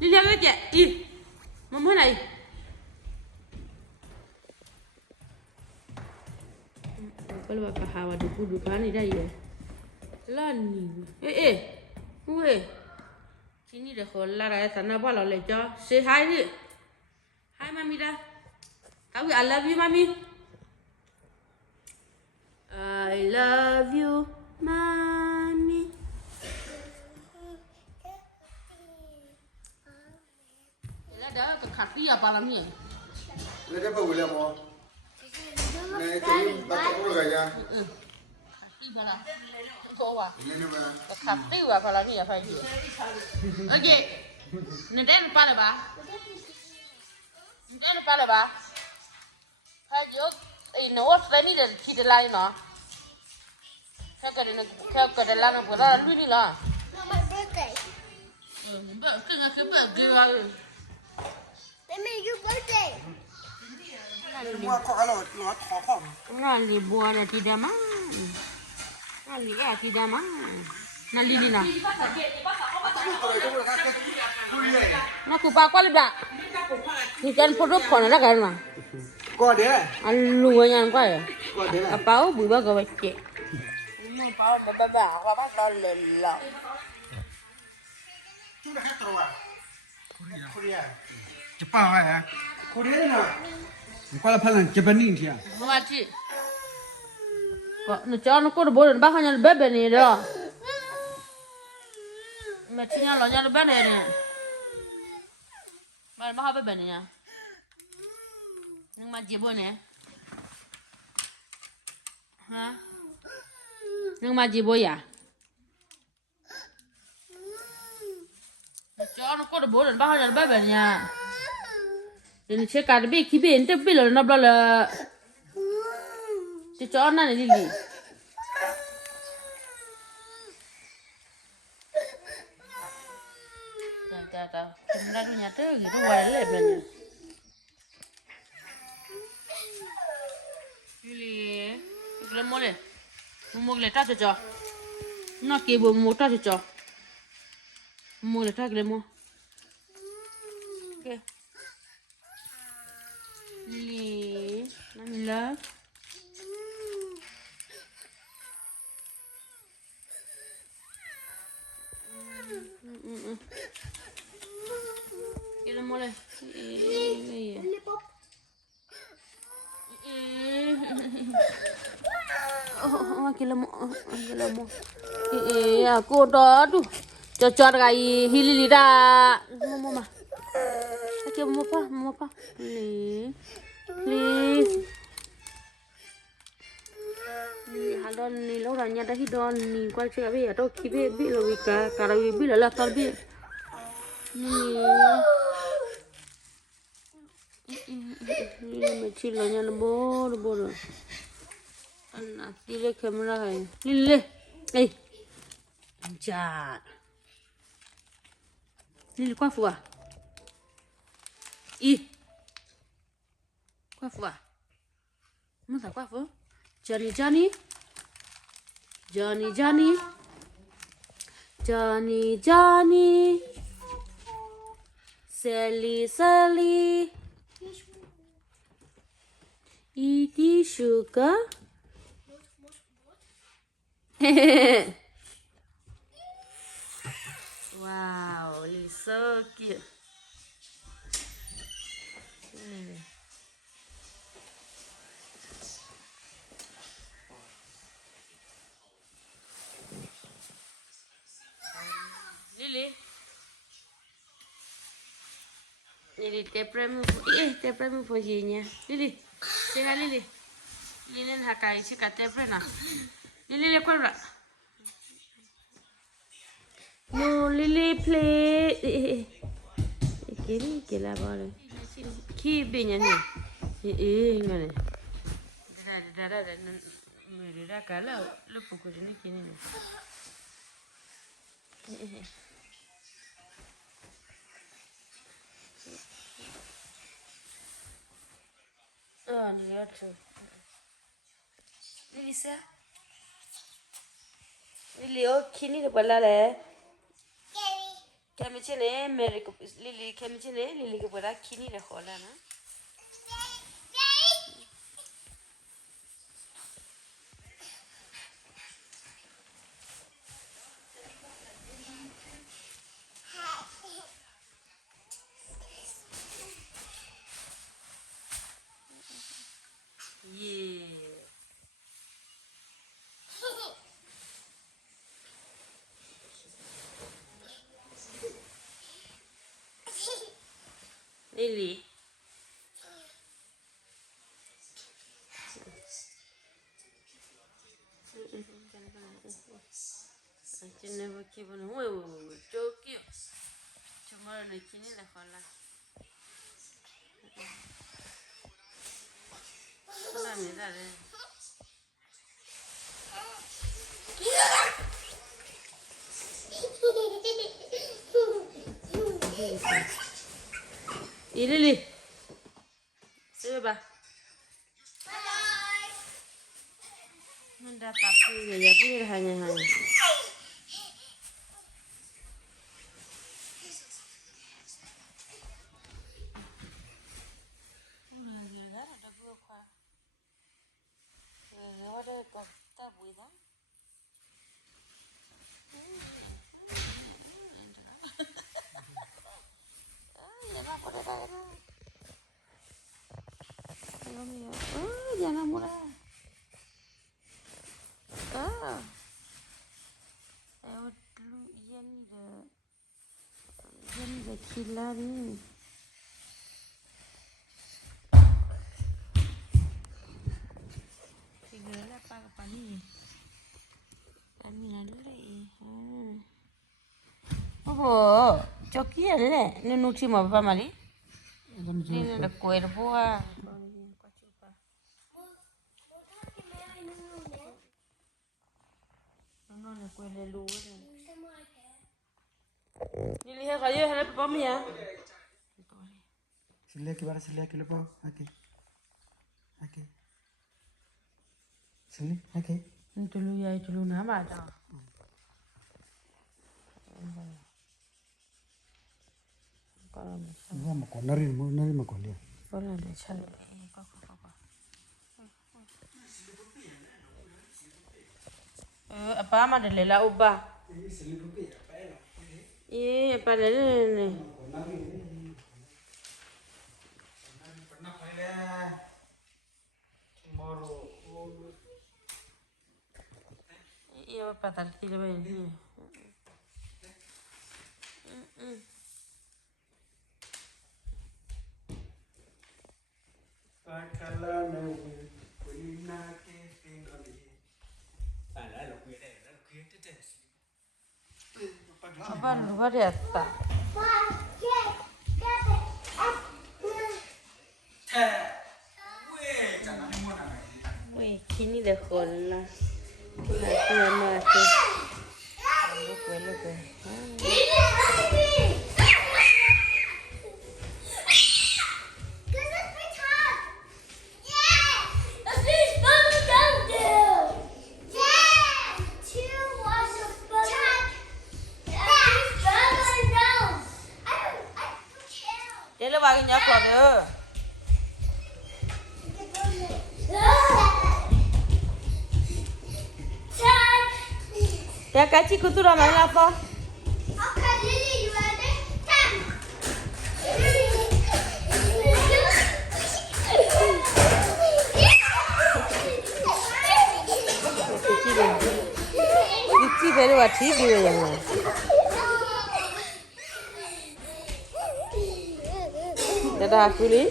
Lily cái kìa, đi. Mắm hơi này. Kalau bapa hawa du kan ida ye. Lani. Ue. Sini dah khola raya sana bala le cho. Say hi đi. Hi mami dah. Tahu I love you mami. I love you mami. Dah kekaki apa lah ni? Lagi apa boleh mau? Nih tu bapak pun gaya. Kaki bala. Kau apa? Ini mana? Kaki apa lah ni apa ini? Okay. Nanti apa le ba? Nanti apa le ba? Hajo, ini awak ni dah kita lain no. Kau kada lain apa dah lu ni lah. Mama birthday. Kenapa dia? Mama your birthday. Mua kok kalau lot kok. Ngali buah dah tidak man. Ngali tidak man. Nali ni nak. Nak kupak apa leda? Ikan perut kau nak kan mah? Kau dia? Alu yang kau ya? Kau dia? Apa buah kau cek? Mau apa apa lelah. Sudah terus ah. Korea. Jepang ya? Korea na. Kau lah paling Japanese ya? Mati. Kau nak cakap kau boleh bahkan bebe ni dah. Macamnya lo nyala bebe ni. Mana bahasa bebe ni ya? Neng macam apa ni? Ha? Neng macam apa ya? Cakap kau boleh bahkan bebe ni ya. Ini cakap ada kibi ente bila nak bela. Cakap mana ni Lily? Tak. Kita tu nyata gitu walai belanja. Lily, kita boleh. Boleh tak cakap? Nak kibu motor cakap. Boleh tak kita mau? Okay. Lily, Namila. Kita mulai. Kita mau. Aku dah tu. Cocok kaya Lily dah. Mama. Okay, mau apa? Please. Ni halon ni lo ranya dah hidon ni kual cakap be atau kibe bi lo wika karawi bi lah kalbi. Ni macam lo nya bor. Anak tile kamera hai. Lile. Jat. Lile kuah fuah. Kuah fuah. Masa kuah fuah? Johnny. Sally. Eating sugar. Wow, it's so cute. Lily tepre mu pojinya. Lily, cakap Lily. Lily nak kai cakap tepre na. Lily lekor tak? No, Lily play. Kira boleh. Kibinya ni. Mana? Dah kalau lupa kau ni kini. Oh, ni lihat tu. Ni bisa. Ni lihat kini tu pula le. Chemichine, Mary, Lily, Chemichine, Lily, but I can't eat a whole lot. Yeah. Lily. I never keep on away with joking. Tomorrow, the kidney, the whole lot. Lily. Say bye. Nanda papu ya pilih hanya. Jangan murah. Dulu Ian dah gila ni. Segala apa ni? Kami ada lagi. Oh, joki ada. Ni nuci mau apa mali? Ni ada cuervo ah. No le cuele luz. Ni le dije gallo, es la papá mía. Celine que lo puedo. Aquí. Celine, aquí. Itu lu ya itu lu nama dah. Vamos con nari me colía. Hola, le chale. Apa ama de la uba. Apa de ni? Iya apa tadi le ni. Apa luar biasa. Weh, kini dah kola. Hati ama tu. Lupa. Dia lu bagi nyokap tu. Ya kaci kutura mana apa? Kecil baru wati dia yang mana? Dah aku ni.